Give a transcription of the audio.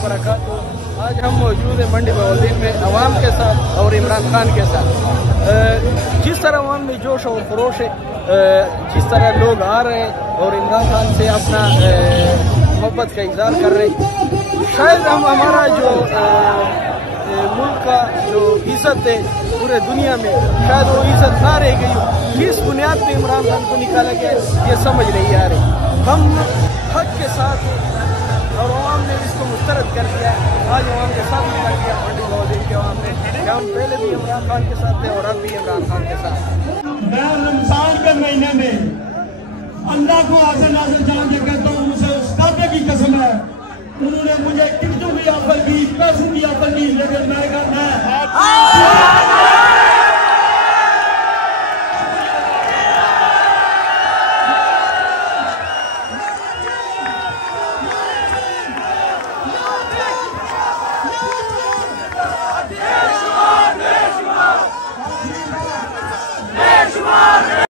वबरकातुहू। आज हम मौजूद हैं मंडी बहाउद्दीन में अवाम के साथ और इमरान खान के साथ। जिस तरह अवाम में जोश और खरोश है, जिस तरह लोग आ रहे हैं और इमरान खान से अपना मोहब्बत का इजहार कर रहे हैं, शायद हम हमारा जो मुल्क का जो इज्जत है पूरे दुनिया में, शायद वो इज्जत ना रह गई हो। किस बुनियाद पे इमरान खान को निकाला गया ये समझ नहीं आ रही। हम हक के साथ और अवाम ने इसको मुस्तरद कर दिया। आज अवाम के साथ निकाल दिया मंडी बहाउद्दीन के अवाम ने। हम पहले भी इमरान खान के साथ थे और अब भी इमरान खान के साथ। मैं रमजान के महीने में अल्लाह को हाजिर नाज़िर जान के कहता हूँ, मुझे उस काबे की कसम है, उन्होंने मुझे टिकटों भी ऑफर की, पैसे भी ऑफर की, लेकिन मैं